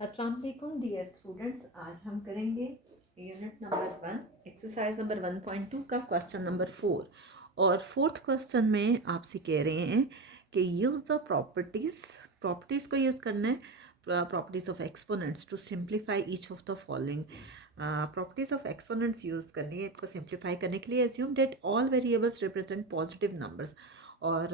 अस्सलाम वालेकुम dear students. आज हम करेंगे यूनिट नंबर 1 एक्सरसाइज नंबर 1.2 का क्वेश्चन नंबर 4। और फोर्थ क्वेश्चन में आपसे कह रहे हैं कि यूज़ द प्रॉपर्टीज़ को यूज़ करना है, properties of exponents to simplify each of the following. Properties of exponents use करनी है इसको सिंप्लीफाई करने के लिए। Assume that all variables represent positive numbers, और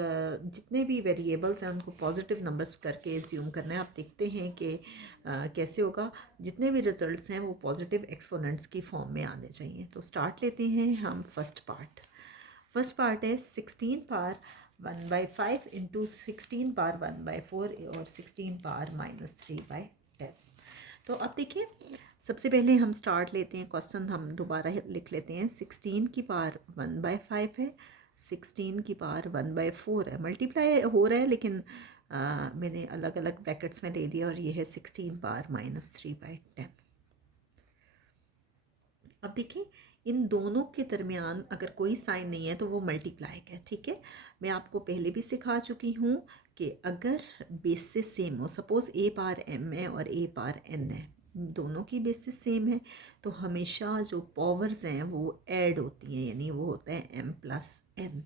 जितने भी वेरिएबल्स हैं उनको पॉजिटिव नंबर्स करके एज्यूम करना है। आप देखते हैं कि कैसे होगा। जितने भी रिजल्ट्स हैं वो पॉजिटिव एक्सपोनेंट्स की फॉर्म में आने चाहिए। तो स्टार्ट लेते हैं हम फर्स्ट पार्ट है 16 पावर 1/5 इंटू 16 पावर 1/4 और 16 पावर -3/10। तो अब देखिए, सबसे पहले हम स्टार्ट लेते हैं क्वेश्चन, हम दोबारा लिख लेते हैं। 16 की पावर 1/5 है, 16 की पावर 1/4 है। मल्टीप्लाई हो रहा है लेकिन मैंने अलग अलग ब्रैकेट्स में ले लिया, और ये है 16 पावर -3/10। अब देखिए, इन दोनों के दरमियान अगर कोई साइन नहीं है तो वो मल्टीप्लाई है। ठीक है, मैं आपको पहले भी सिखा चुकी हूँ कि अगर बेसिस सेम हो, सपोज़ ए पावर एम है और ए पावर एन है, दोनों की बेसिस सेम है, तो हमेशा जो पावर्स हैं वो ऐड होती हैं, यानी वो होता है एम प्लस एन।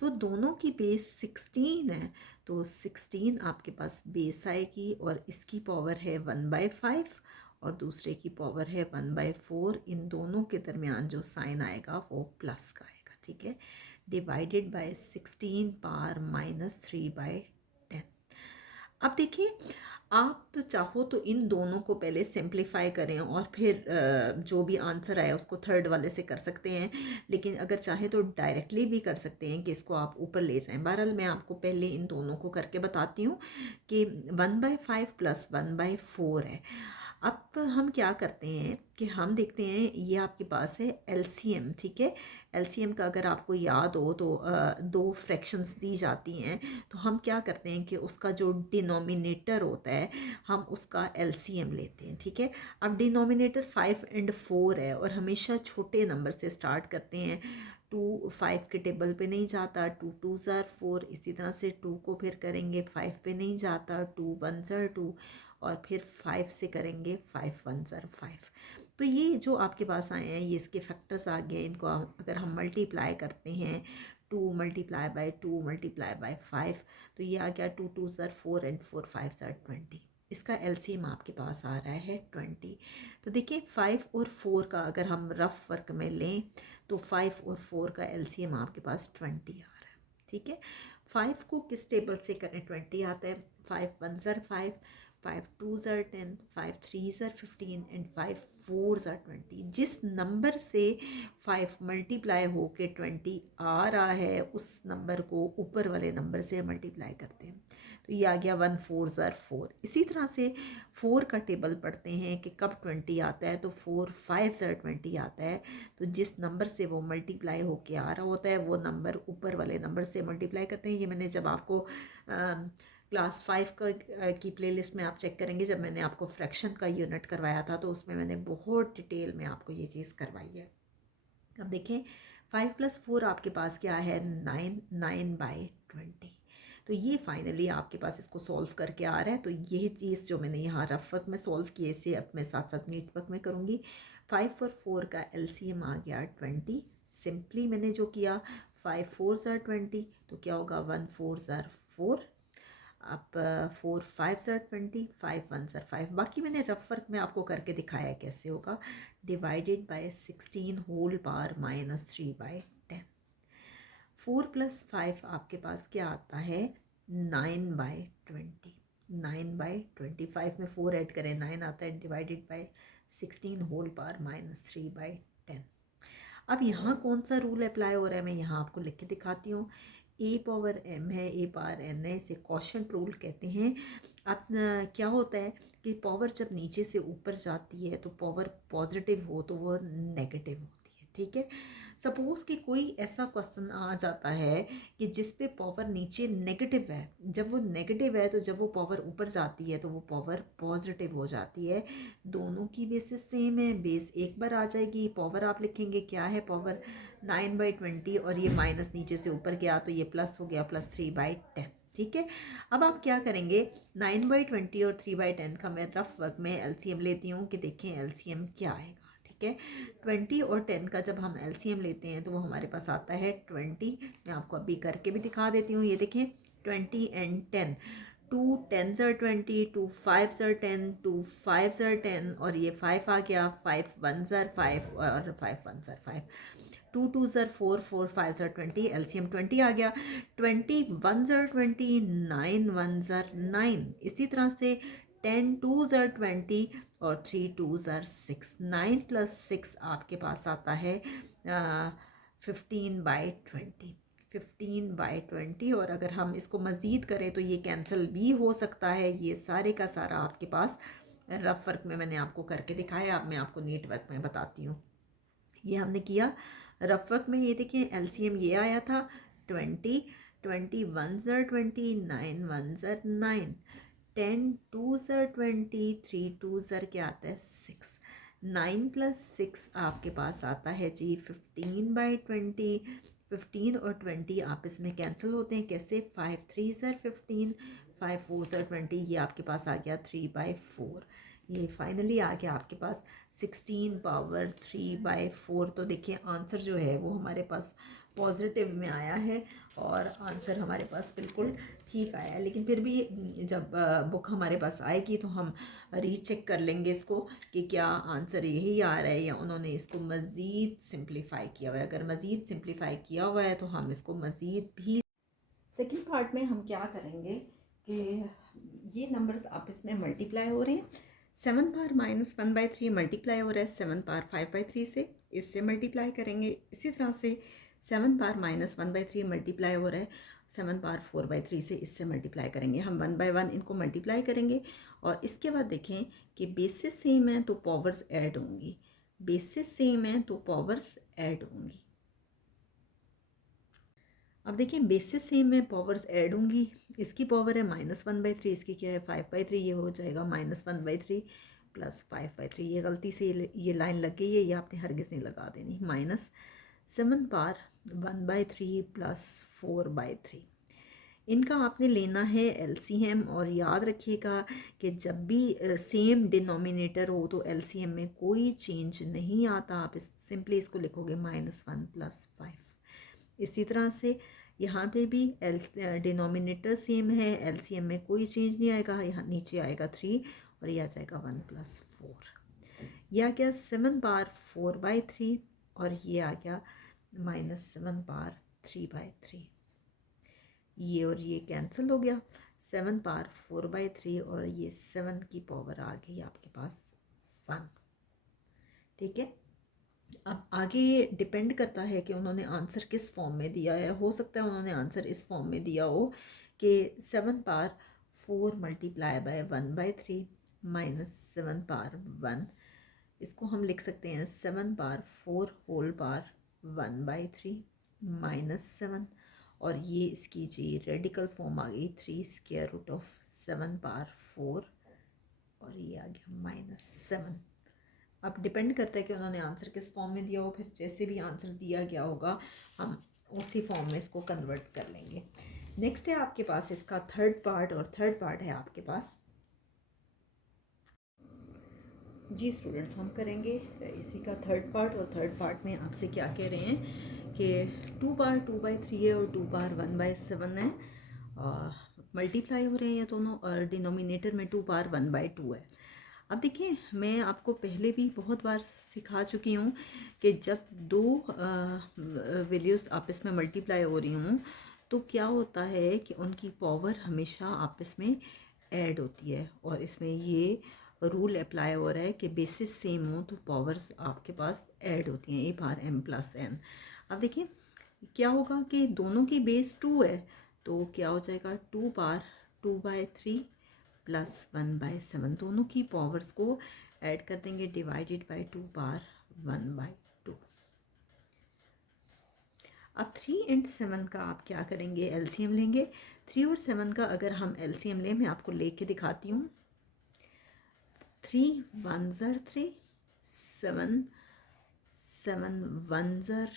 तो दोनों की बेस 16 है, तो 16 आपके पास बेस आएगी, और इसकी पावर है 1/5 और दूसरे की पावर है 1/4। इन दोनों के दरमियान जो साइन आएगा वो प्लस का आएगा। ठीक है, डिवाइडेड बाय 16 पावर -3/10। अब देखिए, आप चाहो तो इन दोनों को पहले सिंप्लीफाई करें और फिर जो भी आंसर आया उसको थर्ड वाले से कर सकते हैं, लेकिन अगर चाहे तो डायरेक्टली भी कर सकते हैं कि इसको आप ऊपर ले जाएं। बहरहाल मैं आपको पहले इन दोनों को करके बताती हूँ कि 1/5 प्लस 1/4 है। अब हम क्या करते हैं कि हम देखते हैं, ये आपके पास है एलसीएम। ठीक है, एलसीएम का अगर आपको याद हो तो दो फ्रैक्शंस दी जाती हैं, तो हम क्या करते हैं कि उसका जो डिनोमिनेटर होता है हम उसका एलसीएम लेते हैं। ठीक है, अब डिनोमिनेटर 5 और 4 है, और हमेशा छोटे नंबर से स्टार्ट करते हैं। 2 5 के टेबल पे नहीं जाता, 2 2s are 4। इसी तरह से 2 को फिर करेंगे 5 पे नहीं जाता, 2 1s are 2, और फिर 5 से करेंगे 5 1s are 5। तो ये जो आपके पास आए हैं ये इसके फैक्टर्स आ गए। इनको अगर हम मल्टीप्लाई करते हैं, 2 मल्टीप्लाई बाय 2 मल्टीप्लाई बाय 5, तो ये आ गया 2 2s are 4 and 4 5s are 20। इसका एलसीएम आपके पास आ रहा है 20। तो देखिए, 5 और 4 का अगर हम रफ वर्क में लें तो 5 और 4 का एलसीएम आपके पास 20 आ रहा है। ठीक है, 5 को किस टेबल से करें 20 आता है। 5 1s are 5, 5 2s are 10, 5 3s are 15 and 5 4s are 20। जिस नंबर से 5 मल्टीप्लाई हो के 20 आ रहा है उस नंबर को ऊपर वाले नंबर से मल्टीप्लाई करते हैं, तो ये आ गया 1 4s are 4। इसी तरह से 4 का टेबल पढ़ते हैं कि कब 20 आता है, तो 4 5s are 20 आता है। तो जिस नंबर से वो मल्टीप्लाई होके आ रहा होता है वो नंबर ऊपर वाले नंबर से मल्टीप्लाई करते हैं। ये मैंने जब आपको क्लास 5 की प्लेलिस्ट में आप चेक करेंगे, जब मैंने आपको फ्रैक्शन का यूनिट करवाया था तो उसमें मैंने बहुत डिटेल में आपको ये चीज़ करवाई है। अब देखें, 5 + 4 आपके पास क्या है 9, 9/20। तो ये फाइनली आपके पास इसको सॉल्व करके आ रहा है। तो ये चीज़ जो मैंने यहाँ रफ वर्क में सॉल्व की, इसे अब मैं साथ साथ नीट वर्क में करूँगी। 5 और 4 का एलसीएम आ गया 20। सिंपली मैंने जो किया, 5 4s are 20, तो क्या होगा 1 4s are 4। अब 4 5s are 20, 5 1s are 5। बाकी मैंने रफ वर्क में आपको करके दिखाया है कैसे होगा। Divided by 16 whole power -3/10। 4 + 5 आपके पास क्या आता है 9/20। 9/25 में 4 ऐड करें 9 आता है, डिवाइडेड बाय 16 होल पावर -3/10। अब यहाँ कौन सा रूल अप्लाई हो रहा है मैं यहाँ आपको लिख के दिखाती हूँ। ए पावर एम है, ए पावर एन है, इसे क्वोशंट रूल कहते हैं। अब क्या होता है कि पावर जब नीचे से ऊपर जाती है तो पावर पॉजिटिव हो तो वो नेगेटिव होती है। ठीक है, सपोज़ कि कोई ऐसा क्वेश्चन आ जाता है कि जिस पे पावर नीचे नेगेटिव है, जब वो नेगेटिव है तो जब वो पावर ऊपर जाती है तो वो पावर पॉजिटिव हो जाती है। दोनों की बेसिस सेम है, बेस एक बार आ जाएगी, पावर आप लिखेंगे क्या है पावर 9/20, और ये माइनस नीचे से ऊपर गया तो ये प्लस हो गया +3/10। ठीक है। अब आप क्या करेंगे, 9/20 और 3/10 का मैं रफ वर्क में एलसीएम लेती हूँ कि देखें एलसीएम क्या आएगा। ठीक है, 20 और 10 का जब हम एलसीएम लेते हैं तो वो हमारे पास आता है 20। मैं आपको अभी करके भी दिखा देती हूँ, ये देखें 20 and 10, 2 10s are 20, 2 5s are 10, 2 5s are 10 और ये 5 आ गया, 5 1s are 5 और 5 1s are 5, 2 2s are 4, 4 5s are 20, LCM 20 आ गया, 20 1s are 20, 9 1s are 9, इसी तरह से 10 2s are 20 और 3 2s are 6, 9 + 6 आपके पास आता है 15/20, 15/20। और अगर हम इसको मज़ीद करें तो ये कैंसिल भी हो सकता है। ये सारे का सारा आपके पास रफ वर्क में मैंने आपको करके दिखाया, अब मैं आपको नीट वर्क में बताती हूँ। ये हमने किया रफ वर्क में, ये देखिए एलसीएम ये आया था 20, 20 1s are 20, 9 1s are 9, 10 2s are 20, 3 2s are क्या आता है 6, 9 + 6 आपके पास आता है जी 15/20, 15 और 20 आपस में कैंसिल होते हैं कैसे, 5 3s are 15, 5 4s are 20, ये आपके पास आ गया 3/4। ये फाइनली आ गया आपके पास 16^3/4। तो देखिए आंसर जो है वो हमारे पास पॉजिटिव में आया है और आंसर हमारे पास बिल्कुल ठीक आया है। लेकिन फिर भी जब बुक हमारे पास आएगी तो हम रीचेक कर लेंगे इसको कि क्या आंसर यही आ रहा है या उन्होंने इसको मज़ीद सिंप्लीफाई किया हुआ है। अगर मज़ीद सिंप्लीफाई किया हुआ है तो हम इसको मज़ीद भी, सेकेंड पार्ट में हम क्या करेंगे कि ये नंबर्स आपस में मल्टीप्लाई हो रहे हैं, 7 पावर -1/3 मल्टीप्लाई हो रहा है 7 पावर 5/3 से, इससे मल्टीप्लाई करेंगे। इसी तरह से 7 पावर -1/3 मल्टीप्लाई हो रहा है 7 पावर 4/3 से, इससे मल्टीप्लाई करेंगे। हम 1 बाय 1 इनको मल्टीप्लाई करेंगे और इसके बाद देखें कि बेसिस सेम है तो पावर्स ऐड होंगी, बेसिस सेम है तो पावर्स ऐड होंगी। अब देखिए बेसिस सेम में पावर्स ऐड होंगी, इसकी पावर है -1/3, इसकी क्या है 5/3, ये हो जाएगा -1/3 + 5/3। ये गलती से ये लाइन लग गई है, ये आपने हरगिज़ नहीं लगा देनी। -7 पावर 1/3 + 4/3, इनका आपने लेना है एलसीएम। और याद रखिएगा कि जब भी सेम डिनोमिनेटर हो तो एलसीएम में कोई चेंज नहीं आता, आप सिंपली इसको लिखोगे -1 + 5। इसी तरह से यहाँ पे भी डिनोमिनेटर सेम है, एलसीएम में कोई चेंज नहीं आएगा, यहाँ नीचे आएगा 3 और ये आ जाएगा 1 + 4। यह आ गया 7 पावर 4/3 और ये आ गया -7 पावर 3/3। ये और ये कैंसिल हो गया, 7 पावर 4/3 और ये 7 की पावर आ गई आपके पास 1। ठीक है, अब आगे डिपेंड करता है कि उन्होंने आंसर किस फॉर्म में दिया है। हो सकता है उन्होंने आंसर इस फॉर्म में दिया हो कि 7 पावर 4 × 1/3 -7 पावर 1, इसको हम लिख सकते हैं 7 पावर 4 होल पावर 1/3 -7 और ये इसकी जी रेडिकल फॉर्म आ गई 3√7 पावर 4 और ये आ गया -7। अब डिपेंड करता है कि उन्होंने आंसर किस फॉर्म में दिया हो, फिर जैसे भी आंसर दिया गया होगा हम उसी फॉर्म में इसको कन्वर्ट कर लेंगे। नेक्स्ट है आपके पास इसका थर्ड पार्ट, और थर्ड पार्ट है आपके पास जी स्टूडेंट्स, हम करेंगे इसी का थर्ड पार्ट। और थर्ड पार्ट में आपसे क्या कह रहे हैं कि 2 पावर 2/3 है और 2 पावर 1/7 है, मल्टीप्लाई हो रहे हैं ये दोनों और डिनोमिनेटर में 2 पावर 1/2 है। अब देखिए मैं आपको पहले भी बहुत बार सिखा चुकी हूँ कि जब दो वैल्यूज़ आपस में मल्टीप्लाई हो रही हूँ तो क्या होता है कि उनकी पावर हमेशा आपस में ऐड होती है, और इसमें ये रूल अप्लाई हो रहा है कि बेसिस सेम हो तो पावर्स आपके पास ऐड होती हैं, a⁻m+n। अब देखिए क्या होगा कि दोनों की बेस 2 है तो क्या हो जाएगा 2 पावर 2/3 + 1/7, दोनों की पावर्स को ऐड कर देंगे, डिवाइडेड बाय 2 पावर 1/2। अब 3 और 7 का आप क्या करेंगे, एलसीएम लेंगे। 3 और 7 का अगर हम एलसीएम लें, मैं आपको लेके दिखाती हूँ। 3 1s are 3, 7 7 1s are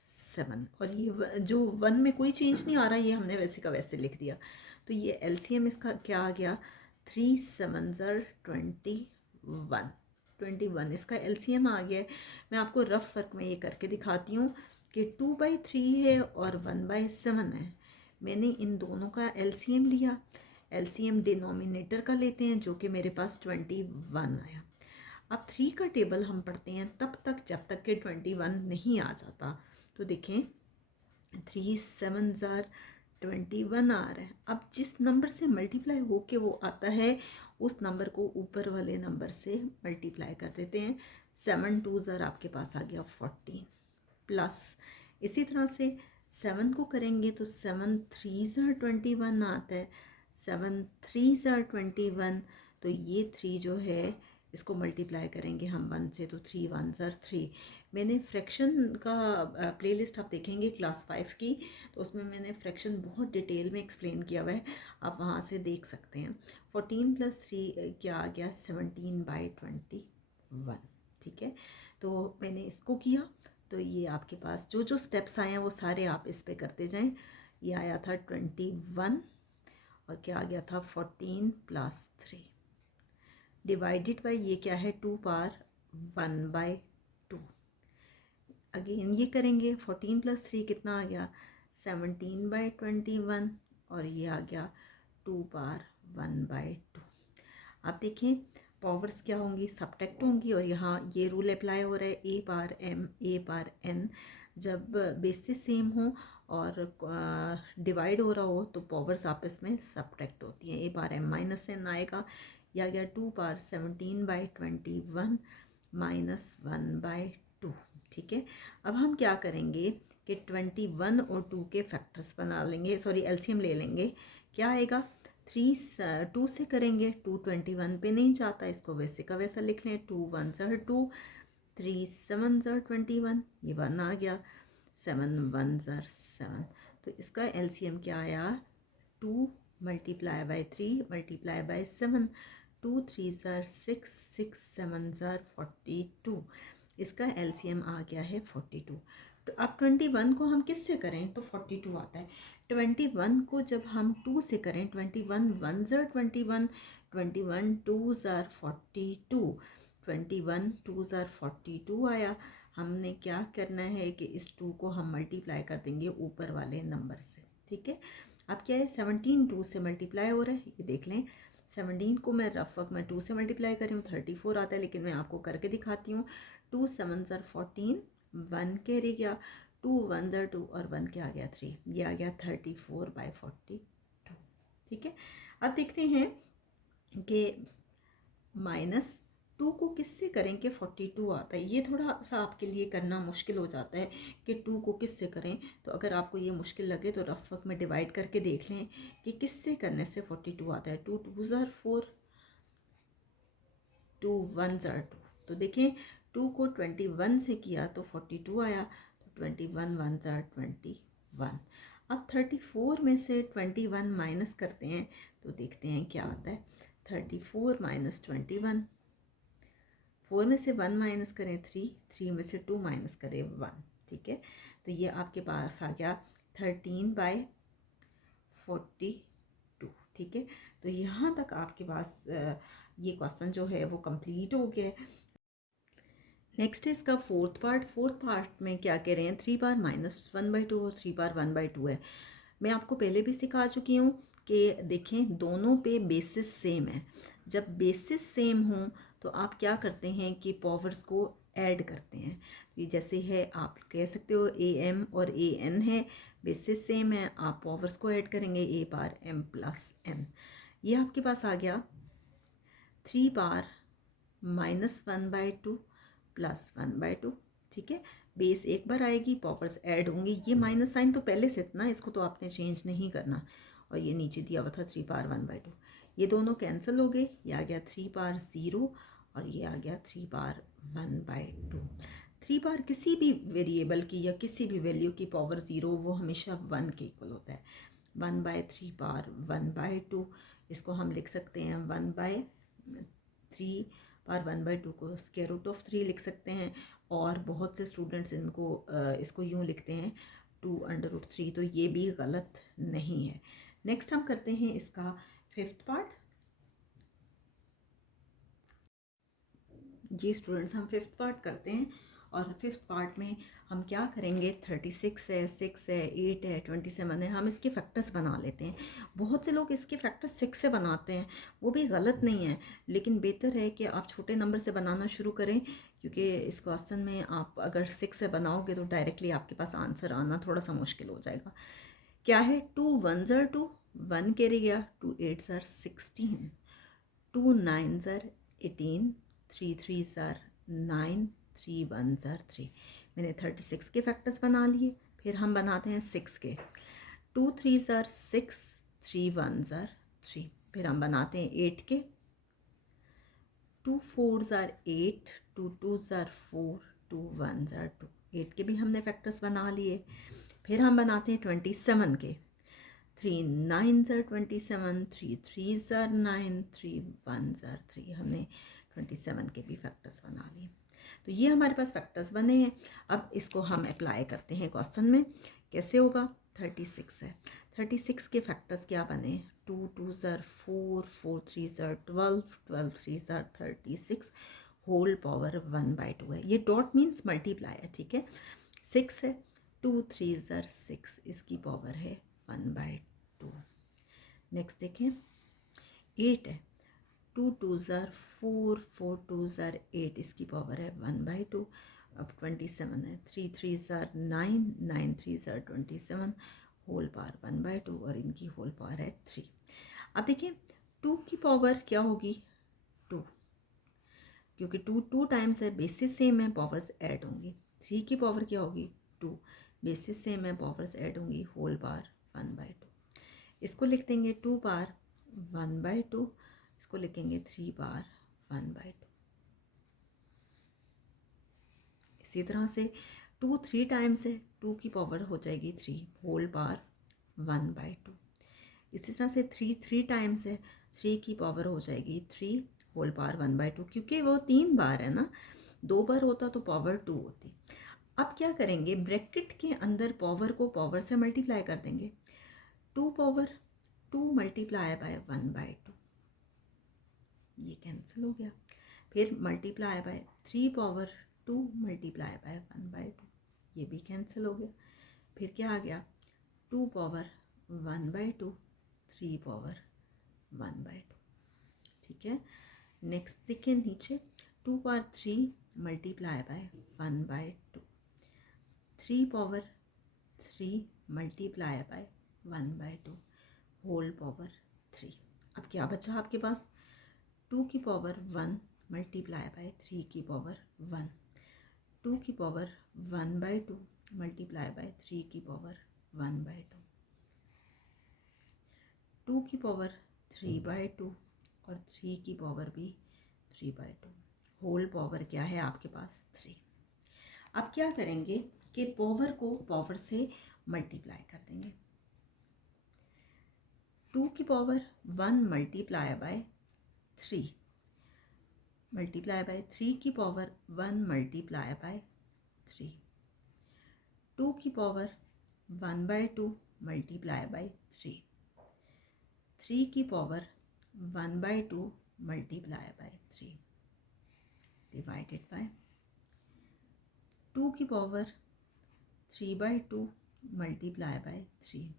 7 और ये जो 1 में कोई चेंज नहीं आ रहा, ये हमने वैसे का वैसे लिख दिया। तो ये एलसीएम इसका क्या आ गया, 3 7 ज़र 21 इसका एलसीएम आ गया है। मैं आपको रफ वर्क में ये करके दिखाती हूँ कि 2/3 है और 1/7 है। मैंने इन दोनों का एलसीएम लिया, एलसीएम डिनोमिनेटर का लेते हैं जो कि मेरे पास 21 आया। अब 3 का टेबल हम पढ़ते हैं तब तक जब तक कि 21 नहीं आ जाता। तो देखें 3 7 ज़ार 21 आ रहा है। अब जिस नंबर से मल्टीप्लाई हो के वो आता है उस नंबर को ऊपर वाले नंबर से मल्टीप्लाई कर देते हैं। 7 2 ज़ार आपके पास आ गया 14 प्लस इसी तरह से 7 को करेंगे तो 7 3 ज़ार 21 आता है। 7 3 ज़ार 21, तो ये 3 जो है इसको मल्टीप्लाई करेंगे हम 1 से तो 3 1 ज़ार 3। मैंने फ्रैक्शन का प्लेलिस्ट आप देखेंगे क्लास 5 की, तो उसमें मैंने फ्रैक्शन बहुत डिटेल में एक्सप्लेन किया हुआ है, आप वहाँ से देख सकते हैं। 14 + 3 क्या आ गया, 17/21। ठीक है, तो मैंने इसको किया तो ये आपके पास जो जो स्टेप्स आए हैं वो सारे आप इस पे करते जाएं। ये आया था 21 और क्या आ गया था 14 + 3 डिवाइडेड बाय ये क्या है 2 पावर 1/2। अगेन ये करेंगे 14 + 3 कितना आ गया 17/21 और ये आ गया 2 पावर 1/2। आप देखें पावर्स क्या होंगी, सब्ट्रैक्ट होंगी और यहाँ ये रूल अप्लाई हो रहा है a power m a power n। जब बेसिस सेम हो और डिवाइड हो रहा हो तो पावर्स आपस में सब्ट्रैक्ट होती हैं। a power m minus n आएगा, यह आ गया 2 पावर 17/21 माइनस 1/2। ठीक है, अब हम क्या करेंगे कि 21 और 2 के फैक्टर्स बना लेंगे, सॉरी एलसीएम ले लेंगे। क्या आएगा 2 से करेंगे, 2 21 पे नहीं जाता, इसको वैसे का वैसा लिख लें। 2 1 ज़र 2, 3 7 ज़र 21, ये 1 आ गया। 7 1 ज़र 7, तो इसका एलसीएम क्या आया 2 × 3 × 7, 2 3 ज़र 6, 6 7 ज़र 42, इसका एलसीएम आ गया है 42। तो अब 21 को हम किस से करें तो 42 आता है। 21 को जब हम 2 से करें, 21 1 ज़र 21, 21 2 ज़र 42, 21 2 ज़र 42 आया। हमने क्या करना है कि इस 2 को हम मल्टीप्लाई कर देंगे ऊपर वाले नंबर से। ठीक है, अब क्या है 17 2 से मल्टीप्लाई हो रहा है, ये देख लें। 17 को मैं रफ वर्क में 2 से मल्टीप्लाई कर रही हूँ 34 आता है, लेकिन मैं आपको करके दिखाती हूँ। 2 7 ज़र 14, 1 कैरी गया, 2 1 ज़र 2 और 1 क्या आ गया 3, ये आ गया 34/42। ठीक है, अब देखते हैं कि -2 को किससे करें कि 42 आता है। ये थोड़ा सा आपके लिए करना मुश्किल हो जाता है कि 2 को किससे करें। तो अगर आपको ये मुश्किल लगे तो रफ वर्क में डिवाइड करके देख लें कि किससे करने से 42 आता है। 2 2 ज़र 4, 2 1 ज़र 2, तो देखें 2 को 21 से किया तो 42 आया, तो 21 1 ज़र 21। अब 34 में से 21 माइनस करते हैं तो देखते हैं क्या आता है। 34 - 21, 4 में से 1 माइनस करें 3, 3 में से 2 माइनस करें 1। ठीक है, तो ये आपके पास आ गया 13/42। ठीक है, तो यहाँ तक आपके पास ये क्वेश्चन जो है वो कंप्लीट हो गया। नेक्स्ट है इसका फोर्थ पार्ट में क्या कह रहे हैं 3 बार -1/2 और 3 बार 1/2 है। मैं आपको पहले भी सिखा चुकी हूँ कि देखें दोनों पे बेसिस सेम है। जब बेसिस सेम हों तो आप क्या करते हैं कि पावर्स को ऐड करते हैं। ये जैसे है आप कह सकते हो am और an है, बेसिस सेम है, आप पावर्स को ऐड करेंगे a बार m + n। ये आपके पास आ गया 3 बार -1/2 + 1/2। ठीक है, बेस एक बार आएगी, पावर्स ऐड होंगी। ये माइनस साइन तो पहले से इतना, इसको तो आपने चेंज नहीं करना। और ये नीचे दिया हुआ था 3 बार 1/2, ये दोनों कैंसिल हो गए, ये आ गया 3 बार 0 और ये आ गया 3 बार 1/2। 3 बार किसी भी वेरिएबल की या किसी भी वैल्यू की पावर 0 वो हमेशा 1 के इक्वल होता है। 1/3 बार 1/2, इसको हम लिख सकते हैं 1/3 बार 1/2 को स्क्वायर रूट ऑफ 3 लिख सकते हैं। और बहुत से स्टूडेंट्स इसको यूँ लिखते हैं 2√3, तो ये भी गलत नहीं है। नेक्स्ट हम करते हैं इसका फिफ्थ पार्ट। जी स्टूडेंट्स, हम फिफ्थ पार्ट करते हैं और फिफ्थ पार्ट में हम क्या करेंगे, 36 है, 6 है, 8 है, 27 है, हम इसके फैक्टर्स बना लेते हैं। बहुत से लोग इसके फैक्टर्स 6 से बनाते हैं, वो भी गलत नहीं है, लेकिन बेहतर है कि आप छोटे नंबर से बनाना शुरू करें, क्योंकि इस क्वेश्चन में आप अगर 6 से बनाओगे तो डायरेक्टली आपके पास आंसर आना थोड़ा सा मुश्किल हो जाएगा। क्या है, 2 1 ज़र 2, 1 कैरी गया, 2 8 ज़र 16, 2 9 ज़र 18, 3 3 ज़र 9, 3 1 ज़र 3। मैंने 36 के फैक्टर्स बना लिए। फिर हम बनाते हैं 6 के, 2 3 ज़र 6, 3 1 ज़र 3। फिर हम बनाते हैं 8 के, 2 4 ज़र 8, 2 2 ज़र 4, 2 1 ज़र 2। 8 के भी हमने फैक्टर्स बना लिए। फिर हम बनाते हैं 27 के, 3 9 ज़र 27, 3 3 ज़र 9, 3 1 ज़र 3। हमने 27 के भी फैक्टर्स बना लिए। तो ये हमारे पास फैक्टर्स बने हैं। अब इसको हम अप्लाई करते हैं क्वेश्चन में। कैसे होगा, 36 है, 36 के फैक्टर्स क्या बने, 2 2 ज़र 4, 4 3 ज़र 12, 12 3 ज़र 36, होल पावर 1/2 है। ये डॉट मीन्स मल्टीप्लाई है, ठीक है। 6 है, 2 3 ज़र 6, इसकी पावर है 1/2। नेक्स्ट देखें, 8 है, 2 2 ज़र 4, 4 2 ज़र 8, इसकी पावर है 1/2। अब 27 है, 3 3 ज़र 9, 9 3 ज़र 27, होल पावर 1/2 और इनकी होल पावर है 3। अब देखिए 2 की पावर क्या होगी, 2, क्योंकि 2 2 टाइम्स है, बेसिस सेम है, पावर्स ऐड होंगी। 3 की पावर क्या होगी, 2, बेसिस सेम है, पावर्स ऐड होंगी, होल पावर 1/2। इसको लिख देंगे 2 पावर 1/2, इसको लिखेंगे 3 पावर 1/2। इसी तरह से 2 3 टाइम्स है, 2 की पावर हो जाएगी 3, होल पावर 1/2। इसी तरह से 3 3 टाइम्स है, 3 की पावर हो जाएगी 3, होल पावर 1/2। क्योंकि वो 3 बार है ना, 2 बार होता तो पावर 2 होती। अब क्या करेंगे, ब्रैकेट के अंदर पावर को पावर से मल्टीप्लाई कर देंगे। 2 पावर 2 मल्टीप्लाई बाय 1/2, ये कैंसिल हो गया। फिर multiply by 3 power 2 multiply by 1/2, ये भी कैंसिल हो गया। फिर क्या आ गया, 2 पावर 1/2, 3 पावर 1/2, ठीक है। नेक्स्ट देखिए नीचे, 2 power 3 multiply by 1/2, 3 power 3 multiply by 1/2, whole power 3। अब क्या बचा आपके पास, 2 की पावर 1 मल्टीप्लाई बाय 3 की पावर 1, 2 की पावर 1/2 मल्टीप्लाई बाय 3 की पावर 1/2, 2 की पावर 3/2 और 3 की पावर भी 3/2, होल पावर क्या है आपके पास, 3। अब क्या करेंगे कि पावर को पावर से मल्टीप्लाई कर देंगे। 2 की power 1 multiply by 3 multiply bye 3 की पावर 1 मल्टीप्लाई बाय 3, 2 की पावर 1/2 मल्टीप्लाई बाय 3, 3 की power 1/2 multiply by 3 divided by 2 की पावर 3/2 मल्टीप्लाई बाय 3।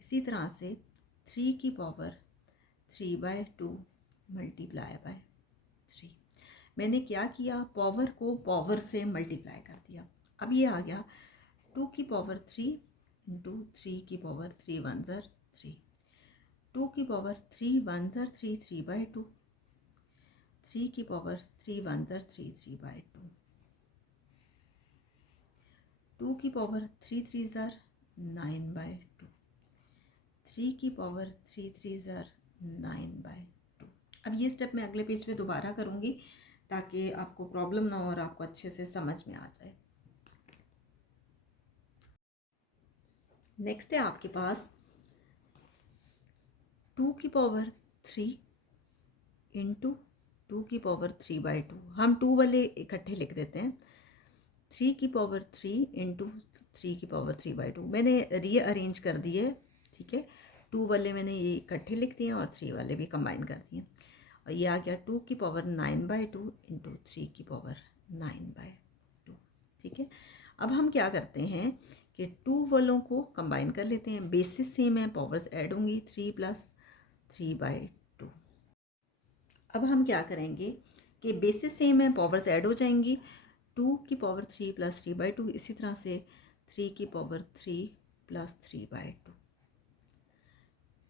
इसी तरह से 3 की पावर 3/2 मल्टीप्लाई बाय 3। मैंने क्या किया, पावर को पावर से मल्टीप्लाई कर दिया। अब ये आ गया 2 की पावर 3 इंटू 3 की पावर 3 1 ज़र 3, 2 की पावर 3 1 ज़र 3, 3/2, 3 की पावर 3 1 ज़र 3, 3/2, 2 की पावर 3 3 ज़र 9/2, 3 की पावर 3 3 ज़र 9/2। अब ये स्टेप मैं अगले पेज पे दोबारा करूँगी ताकि आपको प्रॉब्लम ना हो और आपको अच्छे से समझ में आ जाए। नेक्स्ट है आपके पास 2 की पावर 3 इंटू 2 की पावर 3/2। हम 2 वाले इकट्ठे लिख देते हैं। 3 की पावर 3 इंटू 3 की पावर 3/2 मैंने रीअरेंज कर दिए, ठीक है। 2 वाले मैंने ये इकट्ठे लिख दिए और 3 वाले भी कंबाइन कर दिए, और ये आ गया 2 की पावर 9/2 इंटू 3 की पावर 9/2। ठीक है, अब हम क्या करते हैं कि 2 वालों को कंबाइन कर लेते हैं, बेसिस सेम है, पावर्स ऐड होंगी, 3 + 3/2। अब हम क्या करेंगे कि बेसिस सेम है, पावर्स ऐड हो जाएंगी, 2 की पावर 3 + 3/2, इसी तरह से 3 की पावर 3 + 3/2।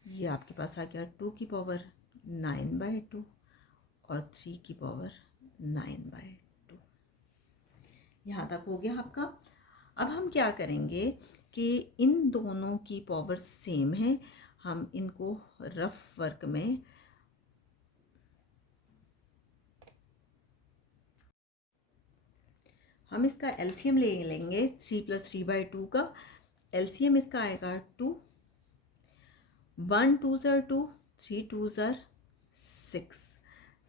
ये आपके पास आ गया 2 की पावर 9/2 और 3 की पावर 9/2। यहाँ तक हो गया आपका। अब हम क्या करेंगे कि इन दोनों की पावर सेम है, हम इनको रफ वर्क में हम इसका एलसीएम ले लेंगे। 3 + 3/2 का एलसीएम इसका आएगा 2, 1 2s are 2, 3 2s are 6,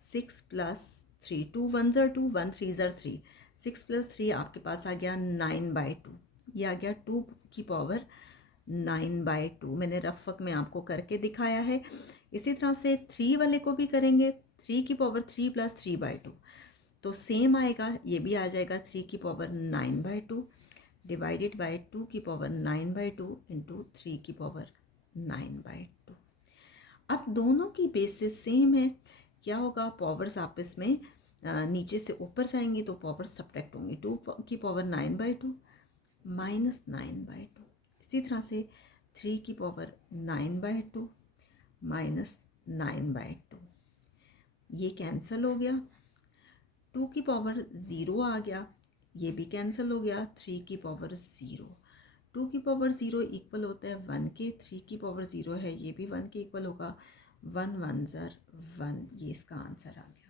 6 + 3, 2 1s are 2, 1 3s are 3, 6 + 3 आपके पास आ गया 9/2। ये आ गया 2 की पावर 9/2। मैंने रफ वर्क में आपको करके दिखाया है। इसी तरह से 3 वाले को भी करेंगे, 3 की पावर 3 + 3/2, तो सेम आएगा, ये भी आ जाएगा 3 की पावर 9/2 डिवाइडेड बाय 2 की पावर 9/2 इंटू 3 की पावर 9/2। अब दोनों की बेसिस सेम है, क्या होगा, पावर्स आपस में नीचे से ऊपर जाएंगी तो पावर सब्ट्रैक्ट होंगी, 2 की पावर 9/2 माइनस 9/2, इसी तरह से 3 की पावर 9/2 माइनस 9/2, ये कैंसिल हो गया। 2 की पावर 0 आ गया, ये भी कैंसिल हो गया। 3 की पावर 0, 2 की पावर 0 इक्वल होता है 1 के, 3 की पावर 0 है, ये भी 1 के इक्वल होगा, 1 1 ज़र 1, ये इसका आंसर आ गया।